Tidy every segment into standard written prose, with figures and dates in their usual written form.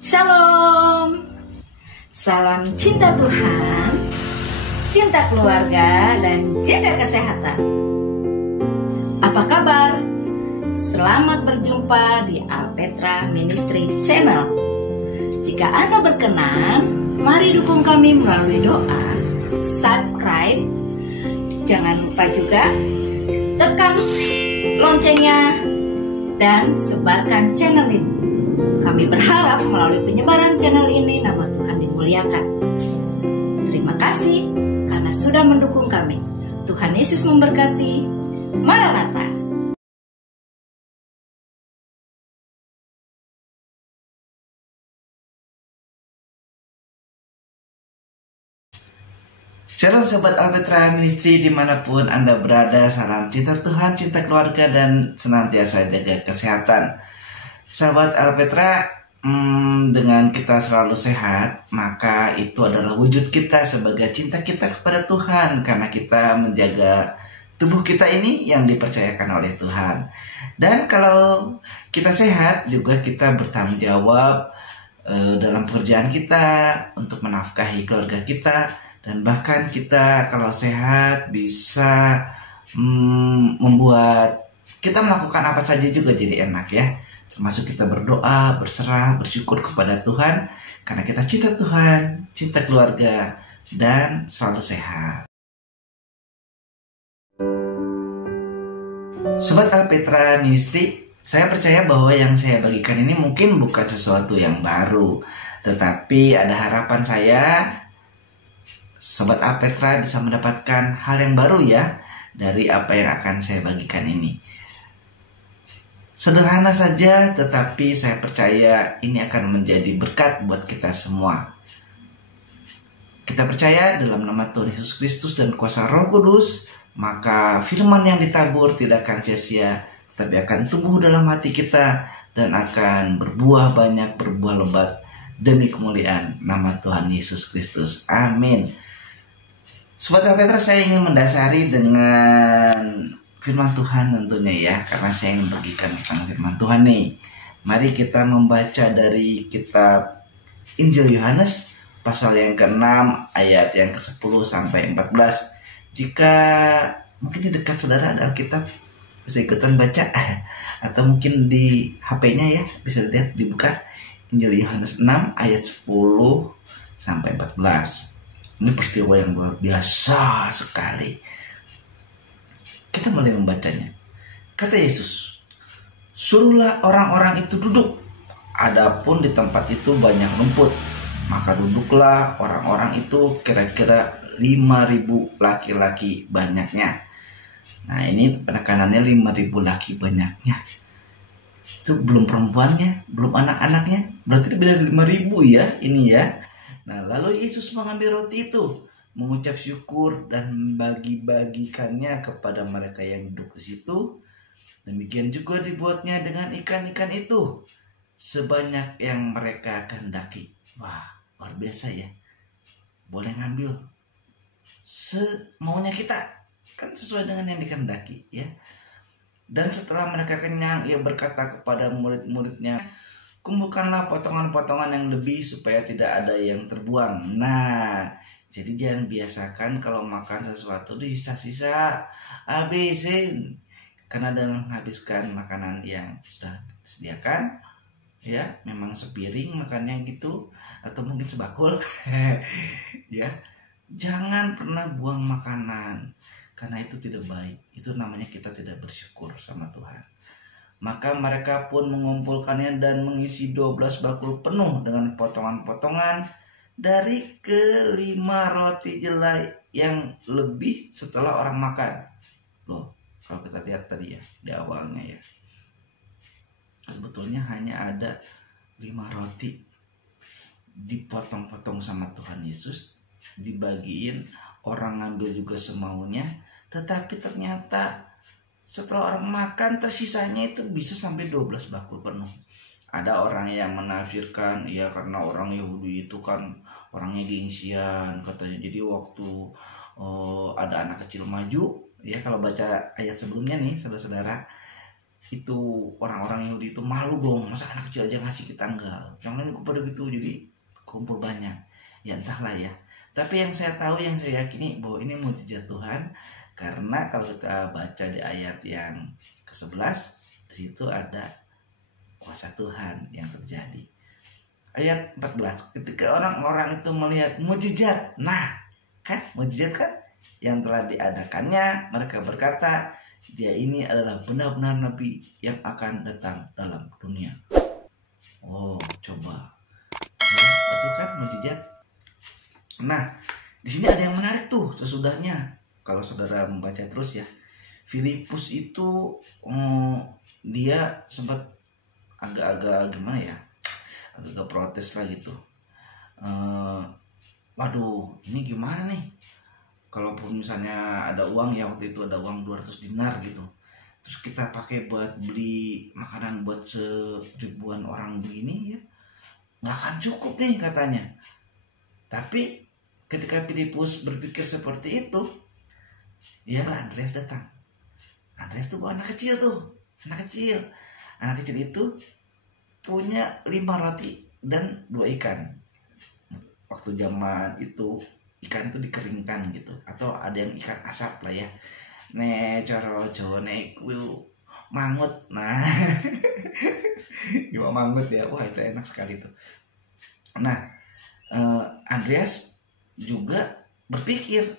Shalom, salam cinta Tuhan, cinta keluarga, dan jaga kesehatan. Apa kabar? Selamat berjumpa di Alpetra Ministry Channel. Jika Anda berkenan, mari dukung kami melalui doa, subscribe, jangan lupa juga tekan loncengnya, dan sebarkan channel ini. Kami berharap melalui penyebaran channel ini nama Tuhan dimuliakan. Terima kasih karena sudah mendukung kami. Tuhan Yesus memberkati. Maranatha. Shalom Sobat Alpetra Ministry dimanapun Anda berada. Salam cinta Tuhan, cinta keluarga, dan senantiasa jaga kesehatan. Sahabat Alpetra, dengan kita selalu sehat, maka itu adalah wujud kita sebagai cinta kita kepada Tuhan, karena kita menjaga tubuh kita ini yang dipercayakan oleh Tuhan. Dan kalau kita sehat, juga kita bertanggung jawab dalam pekerjaan kita untuk menafkahi keluarga kita. Dan bahkan kita kalau sehat bisa membuat kita melakukan apa saja juga jadi enak ya. Termasuk kita berdoa, berserah, bersyukur kepada Tuhan. Karena kita cinta Tuhan, cinta keluarga, dan selalu sehat. Sobat Alpetra Ministry, saya percaya bahwa yang saya bagikan ini mungkin bukan sesuatu yang baru. Tetapi ada harapan saya Sobat Alpetra bisa mendapatkan hal yang baru ya dari apa yang akan saya bagikan ini. Sederhana saja, tetapi saya percaya ini akan menjadi berkat buat kita semua. Kita percaya dalam nama Tuhan Yesus Kristus dan kuasa Roh Kudus, maka firman yang ditabur tidak akan sia-sia, tetapi akan tumbuh dalam hati kita dan akan berbuah banyak, berbuah lebat demi kemuliaan nama Tuhan Yesus Kristus. Amin. Sobat Alpetra, saya ingin mendasari dengan firman Tuhan tentunya ya, karena saya ingin bagikan tentang firman Tuhan nih. Mari kita membaca dari kitab Injil Yohanes pasal yang ke-6 ayat yang ke-10 sampai 14. Jika mungkin di dekat saudara ada Alkitab, bisa ikutan baca atau mungkin di HP-nya ya, bisa lihat dibuka Injil Yohanes 6 ayat 10 sampai 14. Ini peristiwa yang luar biasa sekali. Kita mulai membacanya. Kata Yesus, "Suruhlah orang-orang itu duduk. Adapun di tempat itu banyak rumput, maka duduklah orang-orang itu, kira-kira 5.000 laki-laki banyaknya." Nah, ini penekanannya 5.000 laki banyaknya. Itu belum perempuannya, belum anak-anaknya. Berarti lebih dari 5.000 ya ini ya. Nah, lalu Yesus mengambil roti itu, mengucap syukur dan membagi-bagikannya kepada mereka yang duduk di situ. Demikian juga dibuatnya dengan ikan-ikan itu, sebanyak yang mereka kehendaki. Wah, luar biasa ya. Boleh ngambil semaunya kita, kan sesuai dengan yang dikehendaki ya. Dan setelah mereka kenyang, ia berkata kepada murid-muridnya, "Kumpulkanlah potongan-potongan yang lebih supaya tidak ada yang terbuang." Nah, jadi jangan biasakan kalau makan sesuatu disisa-sisa, habisin. Karena dalam menghabiskan makanan yang sudah disediakan, ya memang sepiring makannya gitu, atau mungkin sebakul, ya jangan pernah buang makanan, karena itu tidak baik. Itu namanya kita tidak bersyukur sama Tuhan. Maka mereka pun mengumpulkannya dan mengisi 12 bakul penuh dengan potongan-potongan dari kelima roti jelai yang lebih setelah orang makan. Loh, kalau kita lihat tadi ya, di awalnya ya, sebetulnya hanya ada 5 roti. Dipotong-potong sama Tuhan Yesus, dibagiin, orang ngambil juga semaunya. Tetapi ternyata setelah orang makan, tersisanya itu bisa sampai 12 bakul penuh. Ada orang yang menafsirkan, ya karena orang Yahudi itu kan orangnya gengsian katanya. Jadi waktu ada anak kecil maju, ya kalau baca ayat sebelumnya nih saudara-saudara, itu orang-orang Yahudi itu malu dong, masa anak kecil aja ngasih, kita enggak, jangan kepada gitu, jadi kumpul banyak. Ya entahlah ya. Tapi yang saya tahu, yang saya yakini bahwa ini mukjizat Tuhan, karena kalau kita baca di ayat yang ke-11, di situ ada kuasa Tuhan yang terjadi. Ayat 14, ketika orang-orang itu melihat mukjizat, nah kan mukjizat kan yang telah diadakannya, mereka berkata, dia ini adalah benar-benar nabi yang akan datang dalam dunia. Oh, coba. Ya, betul kan mukjizat? Nah, di sini ada yang menarik tuh sesudahnya. Kalau saudara membaca terus ya, Filipus itu dia sempat agak-agak gimana ya? Agak-agak protes lah gitu. Waduh, ini gimana nih? Kalaupun misalnya ada uang ya, waktu itu ada uang 200 dinar gitu, terus kita pakai buat beli makanan buat 1000-an orang begini ya, nggak akan cukup nih katanya. Tapi ketika Filipus berpikir seperti itu, ya Andreas datang. Andreas tuh bawa anak kecil tuh, anak kecil itu punya 5 roti dan 2 ikan. Waktu zaman itu ikan itu dikeringkan gitu, atau ada yang ikan asap lah ya. Coro Jawa mangut. Nah, gimana mangut ya? Wah, itu enak sekali tuh. Nah, Andreas juga berpikir,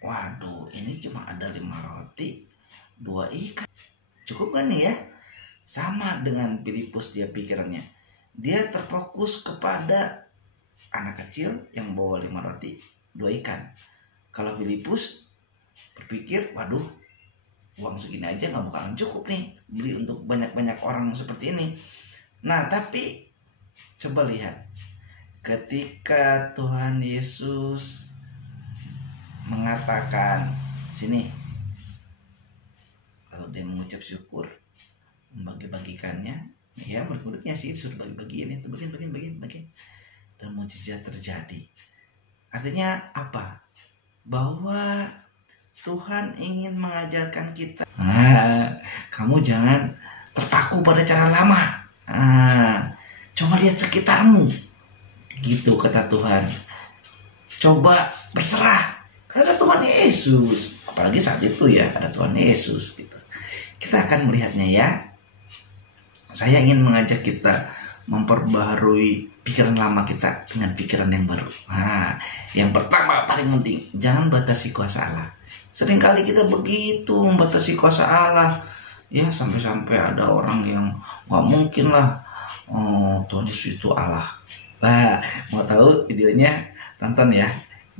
waduh, ini cuma ada 5 roti, 2 ikan, cukup kan nih ya? Sama dengan Filipus dia pikirannya. Dia terfokus kepada anak kecil yang bawa 5 roti, 2 ikan. Kalau Filipus berpikir, waduh, uang segini aja nggak bakalan cukup nih beli untuk banyak-banyak orang seperti ini. Nah, tapi coba lihat, ketika Tuhan Yesus mengatakan sini, kalau dia mengucap syukur, membagi-bagikannya, ya murid-muridnya sih disuruh bagi-bagiin itu, bagian, dan mukjizat terjadi. Artinya apa? Bahwa Tuhan ingin mengajarkan kita, kamu jangan terpaku pada cara lama. Coba lihat sekitarmu, gitu kata Tuhan. Coba berserah kepada Tuhan Yesus. Apalagi saat itu ya ada Tuhan Yesus gitu. Kita akan melihatnya ya. Saya ingin mengajak kita memperbaharui pikiran lama kita dengan pikiran yang baru. Yang pertama paling penting, jangan batasi kuasa Allah. Seringkali kita begitu membatasi kuasa Allah, ya sampai-sampai ada orang yang nggak mungkin lah, Tuhan Yesus itu Allah. Mau tahu videonya? Tonton ya.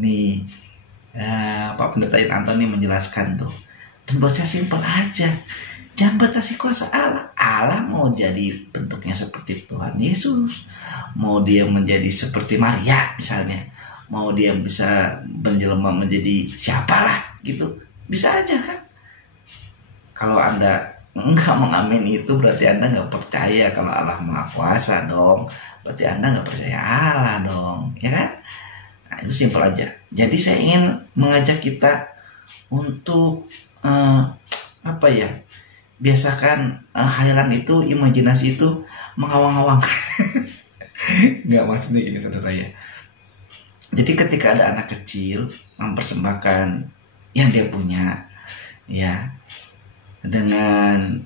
Nih, Pak Pendeta Antoni menjelaskan tuh. Dan baca simpel aja. Jangan batasi kuasa Allah. Allah mau jadi bentuknya seperti Tuhan Yesus, mau dia menjadi seperti Maria misalnya, mau dia bisa menjelma menjadi siapalah gitu, bisa aja kan. Kalau Anda enggak mengamini itu, berarti Anda nggak percaya kalau Allah Maha Kuasa dong. Berarti Anda nggak percaya Allah dong, ya kan? Nah, itu simpel aja. Jadi saya ingin mengajak kita untuk biasakan hayalan itu, imajinasi itu mengawang-awang. Nggak, maksudnya gini saudara ya. Jadi ketika ada anak kecil mempersembahkan yang dia punya, ya, dengan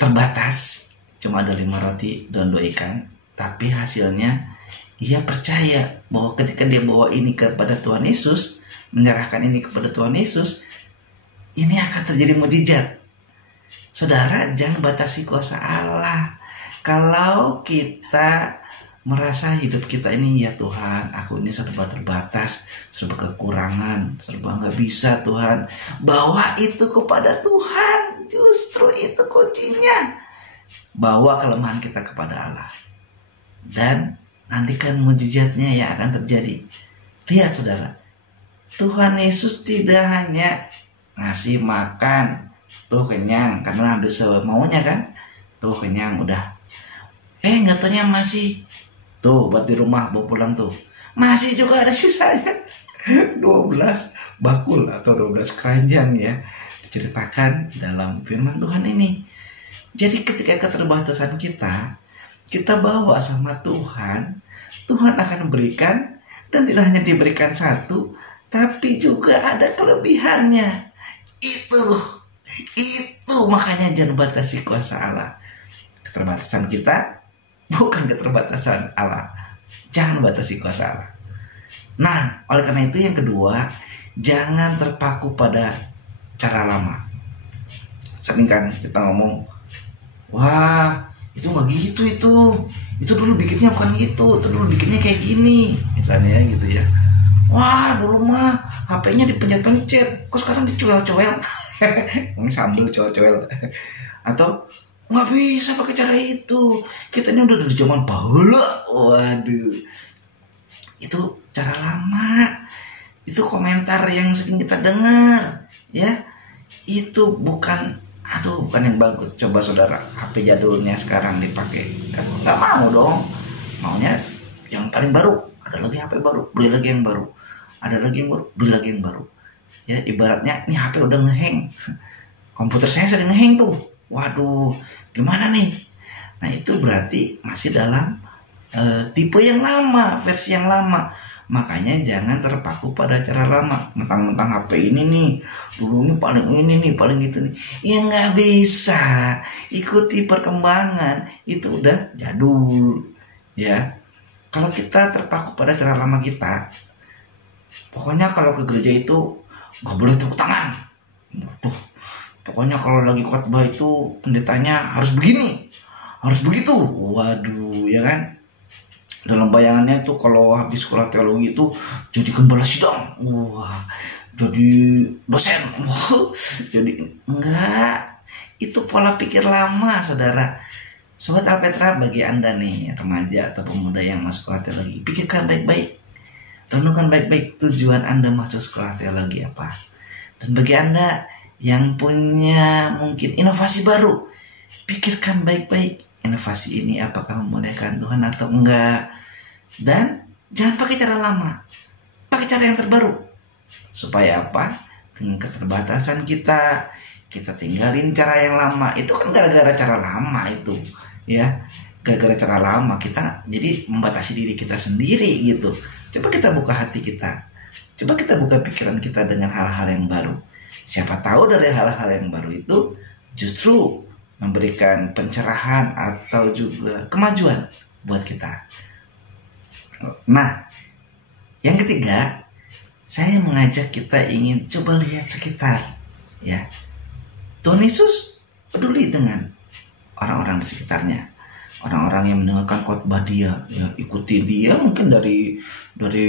terbatas, cuma ada 5 roti dan 2 ikan, tapi hasilnya ia percaya bahwa ketika dia bawa ini kepada Tuhan Yesus, menyerahkan ini kepada Tuhan Yesus, ini akan terjadi mukjizat. Saudara, jangan batasi kuasa Allah. Kalau kita merasa hidup kita ini, ya Tuhan, aku ini serba terbatas, serba kekurangan, serba nggak bisa Tuhan, bawa itu kepada Tuhan. Justru itu kuncinya. Bawa kelemahan kita kepada Allah, dan nantikan mukjizatnya yang akan terjadi. Lihat saudara, Tuhan Yesus tidak hanya ngasih makan, tuh kenyang karena habis maunya kan, tuh kenyang udah, nggak tanya masih tuh buat di rumah bawa pulang tuh, masih juga ada sisanya 12 bakul atau 12 keranjang ya, diceritakan dalam firman Tuhan ini. Jadi ketika keterbatasan kita bawa sama Tuhan, Tuhan akan berikan, dan tidak hanya diberikan satu, tapi juga ada kelebihannya. Itu makanya jangan batasi kuasa Allah. Keterbatasan kita bukan keterbatasan Allah. Jangan batasi kuasa Allah. Nah, oleh karena itu yang kedua, jangan terpaku pada cara lama. Sering kan kita ngomong, wah itu nggak gitu, itu dulu bikinnya bukan gitu, itu dulu bikinnya kayak gini, misalnya gitu ya. Wah dulu mah HP-nya dipencet-pencet, kok sekarang dicuel-cuel. Ini sambil cuel-cuel. Atau nggak bisa pakai cara itu, kita ini udah dari zaman bahula. Waduh, itu cara lama, itu komentar yang sering kita dengar, ya. Itu bukan yang bagus. Coba saudara, HP jadulnya sekarang dipakai, kan nggak mau dong. Maunya yang paling baru. Ada lagi HP baru, beli lagi yang baru. Ada lagi yang baru, beli lagi yang baru. Ya, ibaratnya nih HP udah ngehang. Komputer saya sering ngehang tuh. Waduh, gimana nih? Nah, itu berarti masih dalam tipe yang lama, versi yang lama. Makanya jangan terpaku pada cara lama. Mentang-mentang HP ini nih, dulu ini paling gitu nih. Ya nggak bisa. Ikuti perkembangan. Itu udah jadul. Ya. Kalau kita terpaku pada cara lama kita, pokoknya kalau ke gereja itu nggak boleh tepuk tangan. Pokoknya kalau lagi khotbah itu pendetanya harus begini, harus begitu. Waduh, ya kan? Dalam bayangannya tuh kalau habis sekolah teologi itu jadi gembala sidang, wah, jadi dosen, wah, jadi enggak. Itu pola pikir lama, saudara. Sobat Alpetra, bagi Anda nih remaja atau pemuda yang masuk sekolah teologi, pikirkan baik-baik, renungkan baik-baik tujuan Anda masuk sekolah teologi apa. Dan bagi Anda yang punya mungkin inovasi baru, pikirkan baik-baik, inovasi ini apakah memuliakan Tuhan atau enggak. Dan jangan pakai cara lama, pakai cara yang terbaru. Supaya apa? Dengan keterbatasan kita tinggalin cara yang lama. Itu kan gara-gara cara lama itu, ya. Gara-gara cara lama kita jadi membatasi diri kita sendiri gitu. Coba kita buka hati kita, coba kita buka pikiran kita dengan hal-hal yang baru. Siapa tahu dari hal-hal yang baru itu justru memberikan pencerahan atau juga kemajuan buat kita. Nah, yang ketiga, saya mengajak kita ingin coba lihat sekitar, ya. Tuhan Yesus peduli dengan orang-orang di sekitarnya, orang-orang yang mendengarkan khotbah dia, ya, ikuti dia mungkin dari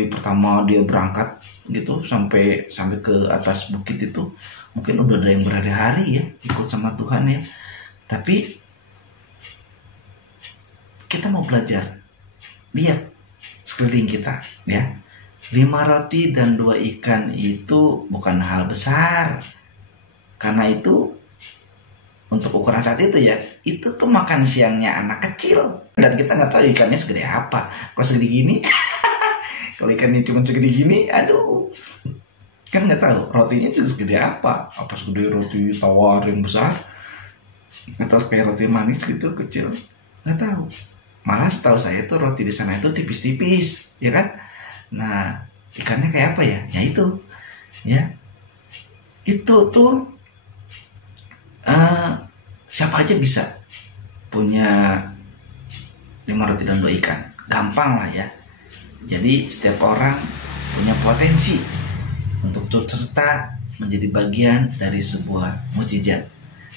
pertama dia berangkat gitu sampai ke atas bukit itu, mungkin udah ada yang berhari-hari ya ikut sama Tuhan ya. Tapi kita mau belajar, lihat sekeliling kita, ya. 5 roti dan 2 ikan itu bukan hal besar. Karena itu untuk ukuran saat itu ya, itu tuh makan siangnya anak kecil. Dan kita nggak tahu ikannya segede apa. Kalau segede gini, kalau ikannya cuma segede gini, aduh, kan nggak tahu. Rotinya juga segede apa? Apa segede roti tawar yang besar? Atau kayak roti manis gitu kecil? Nggak tahu. Malah setahu saya tuh roti di sana itu tipis-tipis, ya kan? Nah, ikannya kayak apa ya? Ya itu, ya. Itu tuh siapa aja bisa punya 5 roti dan 2 ikan. Gampang lah ya. Jadi setiap orang punya potensi untuk turut serta menjadi bagian dari sebuah mukjizat.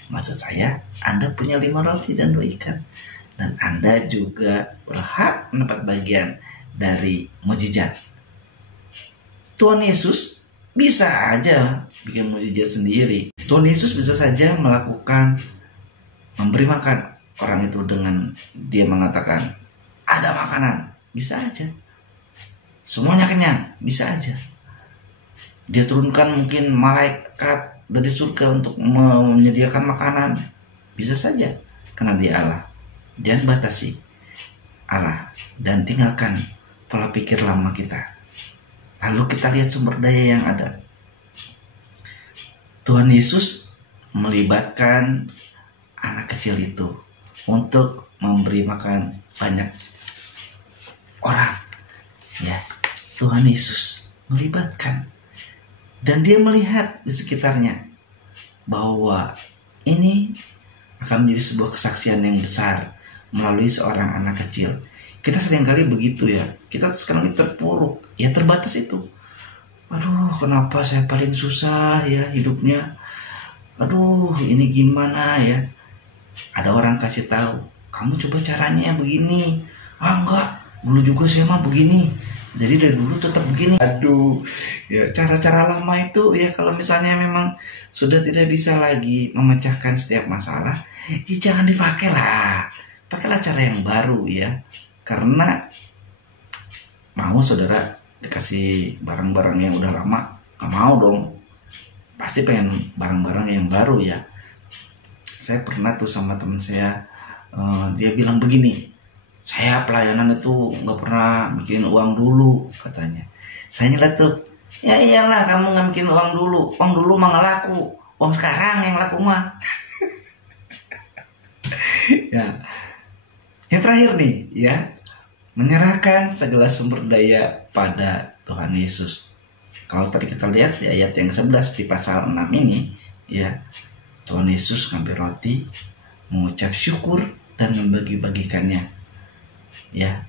Maksud saya, Anda punya 5 roti dan 2 ikan. Dan Anda juga berhak mendapat bagian dari mukjizat. Tuhan Yesus bisa aja bikin mukjizat sendiri. Tuhan Yesus bisa saja memberi makan orang itu dengan dia mengatakan ada makanan, bisa aja. Semuanya kenyang, bisa aja. Dia turunkan mungkin malaikat dari surga untuk menyediakan makanan, bisa saja, karena dia Allah. Jangan batasi Allah dan tinggalkan pola pikir lama kita. Lalu kita lihat sumber daya yang ada. Tuhan Yesus melibatkan anak kecil itu untuk memberi makan banyak orang. Ya, Tuhan Yesus melibatkan, dan dia melihat di sekitarnya bahwa ini akan menjadi sebuah kesaksian yang besar melalui seorang anak kecil. Kita seringkali begitu ya, kita sekarang terpuruk, ya terbatas itu. Aduh, kenapa saya paling susah ya hidupnya? Aduh, ini gimana ya? Ada orang kasih tahu, kamu coba caranya begini. Ah enggak, dulu juga saya mah begini. Jadi dari dulu tetap begini. Aduh, ya cara-cara lama itu ya kalau misalnya memang sudah tidak bisa lagi memecahkan setiap masalah, ya jangan dipakai lah. Pakailah cara yang baru ya. Karena mau saudara dikasih barang-barang yang udah lama, gak mau dong. Pasti pengen barang-barang yang baru ya. Saya pernah tuh sama teman saya, dia bilang begini, saya pelayanan itu gak pernah mikirin uang dulu katanya. Saya nyeletuk, ya iyalah kamu gak mikirin uang dulu. Uang dulu mah gak laku, uang sekarang yang laku mah. Ya, yang terakhir nih ya, menyerahkan segala sumber daya pada Tuhan Yesus. Kalau tadi kita lihat di ayat yang 11 di pasal 6 ini ya, Tuhan Yesus ngambil roti, mengucap syukur dan membagi-bagikannya. Ya,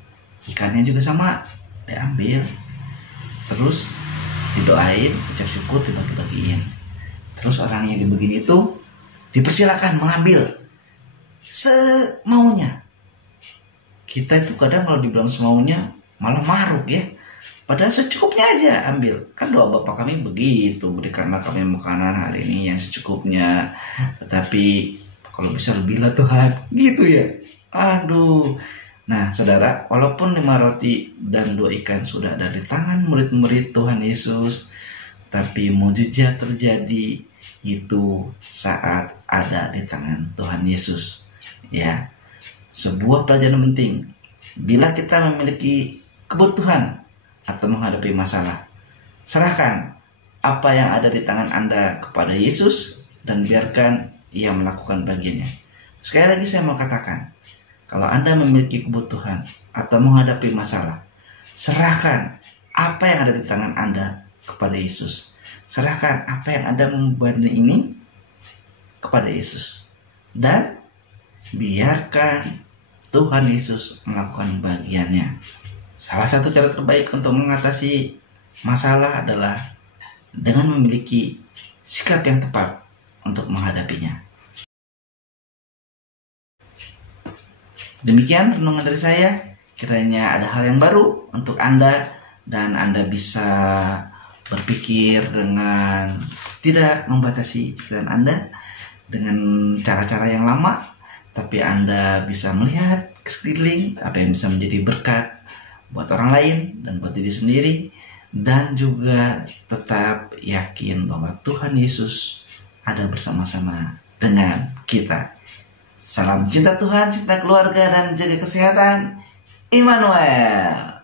ikannya juga sama, diambil, terus didoain, ucap syukur, dibagi-bagiin. Terus orang yang dibegini itu dipersilakan mengambil semaunya. Kita itu kadang kalau dibilang semaunya malah maruk ya. Padahal secukupnya aja ambil. Kan doa Bapa kami begitu, berikanlah kami makanan hari ini yang secukupnya. Tetapi kalau bisa lebihlah Tuhan, gitu ya. Aduh. Nah saudara, walaupun 5 roti dan 2 ikan sudah ada di tangan murid-murid Tuhan Yesus, tapi mujizat terjadi itu saat ada di tangan Tuhan Yesus. Ya, sebuah pelajaran penting. Bila kita memiliki kebutuhan atau menghadapi masalah, serahkan apa yang ada di tangan Anda kepada Yesus dan biarkan Ia melakukan bagiannya. Sekali lagi saya mau katakan, kalau Anda memiliki kebutuhan atau menghadapi masalah, serahkan apa yang ada di tangan Anda kepada Yesus. Serahkan apa yang Anda membebani ini kepada Yesus. Dan biarkan Tuhan Yesus melakukan bagiannya. Salah satu cara terbaik untuk mengatasi masalah adalah dengan memiliki sikap yang tepat untuk menghadapinya. Demikian renungan dari saya. Kiranya ada hal yang baru untuk Anda dan Anda bisa berpikir dengan tidak membatasi pikiran Anda dengan cara-cara yang lama, tapi Anda bisa melihat ke sekeliling apa yang bisa menjadi berkat buat orang lain dan buat diri sendiri, dan juga tetap yakin bahwa Tuhan Yesus ada bersama-sama dengan kita. Salam cinta Tuhan, cinta keluarga, dan jaga kesehatan. Immanuel.